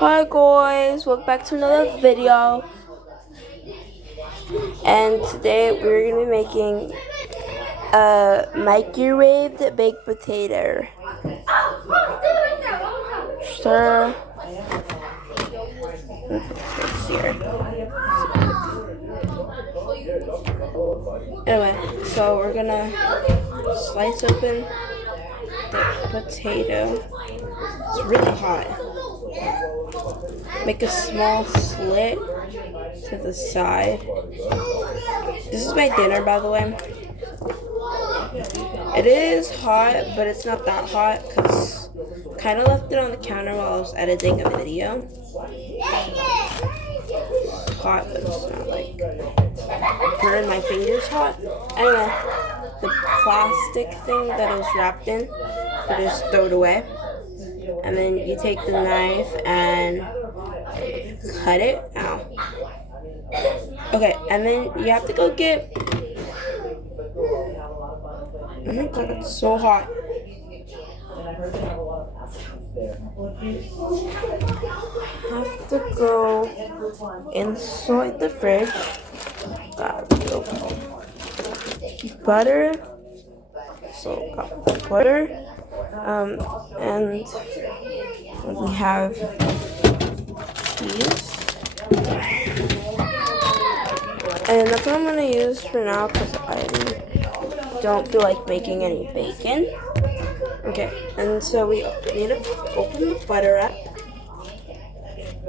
Hi guys, welcome back to another video. And today we're gonna be making a microwaved baked potato. Stir. Let's see here. Anyway, so we're gonna slice open the potato. It's really hot. Make a small slit to the side. This is my dinner, by the way. It is hot, but it's not that hot because I kind of left it on the counter while I was editing a video. It's hot, but it's not like burn my fingers hot. Anyway, the plastic thing that it was wrapped in, you just throw it away. And then you take the knife and cut it. Ow. Okay, and then you have to go get. Oh my god, it's so hot. Have to go inside the fridge. Got butter. So got butter. And we have cheese. And that's what I'm gonna use for now because I don't feel like making any bacon. Okay, and so we need to open the butter up.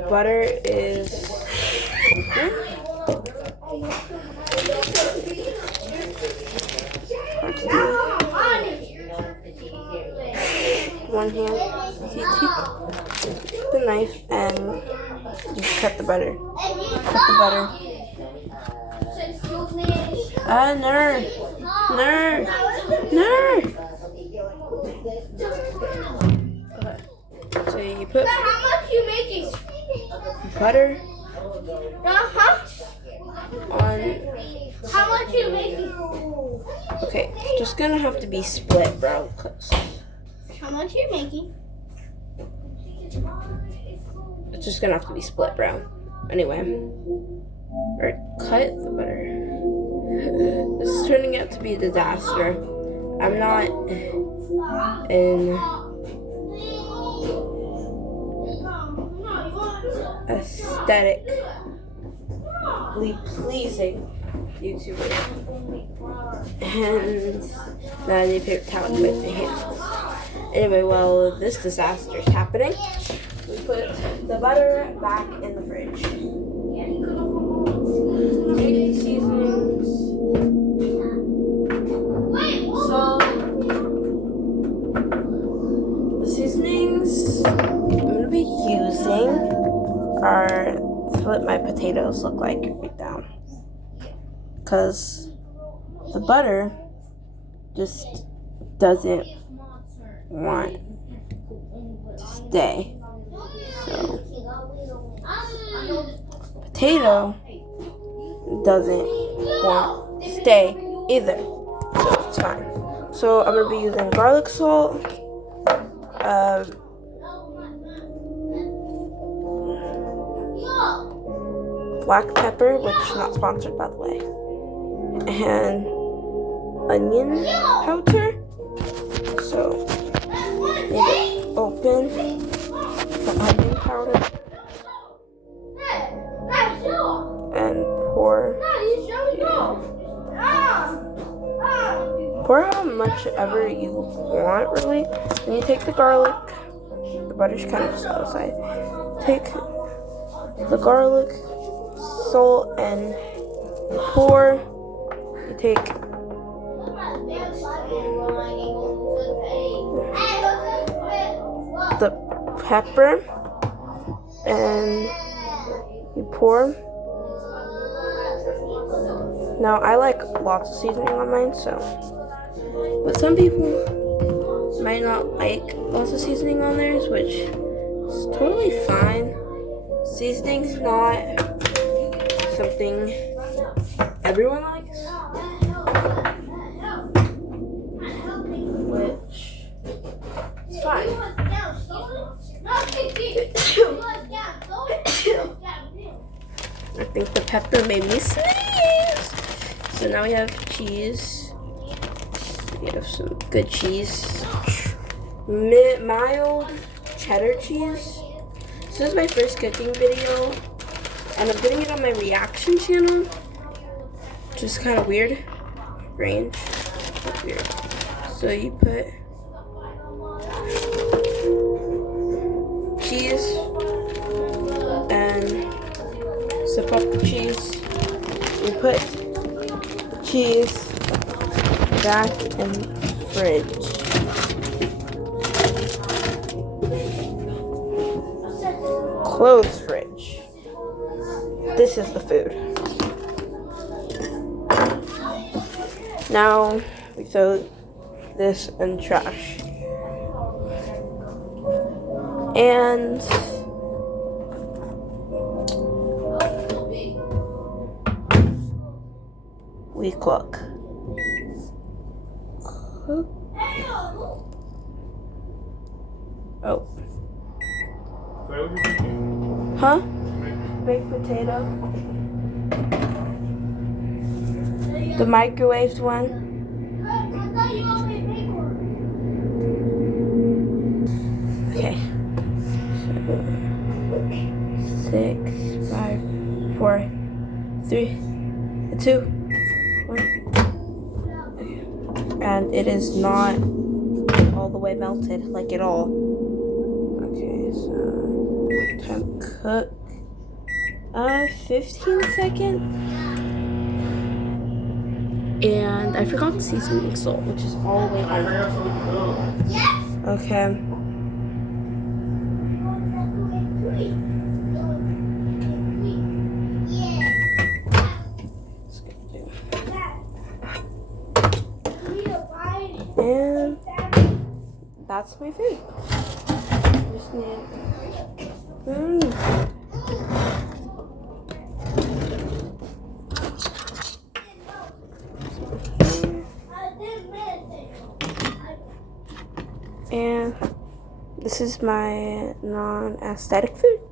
Butter is open. One hand, so you take the knife and just cut the butter. Cut the butter. Nerd. Okay. So you put how much you making? Butter on. How much you making? Okay, just gonna have to be split, bro. How much you making? It's just gonna have to be split, bro. Anyway, alright, cut the butter. This is turning out to be a disaster. I'm not in aesthetically pleasing YouTuber, and now I need paper towel to wipe my hands. Anyway, while this disaster is happening, we put the butter back in the fridge. Take the seasonings. So, the seasonings I'm going to be using are what my potatoes look like right now. Because the butter just doesn't want to stay. So, potato doesn't want to stay either. So, it's fine. So, I'm going to be using garlic salt, black pepper, which is not sponsored by the way, and onion powder. So, need to open some onion powder and pour how much ever you want, really. Then you take the garlic. The butter's kind of slow, so I take the garlic, salt, and pour. You take the pepper and you pour. Now I like lots of seasoning on mine, so, but some people might not like lots of seasoning on theirs, which is totally fine. Seasoning's not something everyone likes, which is fine. I think the pepper made me sneeze. So now we have cheese. We have some good cheese. Mild cheddar cheese. This is my first cooking video. And I'm doing it on my reaction channel. Which is kind of weird. Strange. Weird. So you put cheese and zip up the cheese. You put the cheese back in the fridge. Close fridge. This is the food. Now we throw this in trash. And we cook. Oh. Huh? Baked potato. The microwaved one. Okay. 6, 5, 4, 3, 2, 1. And it is not all the way melted, like at all. Okay, so time to cook. 15 seconds. And I forgot the seasoning salt, which is all the way on. Okay. And that's my food. Just need And this is my non-aesthetic food.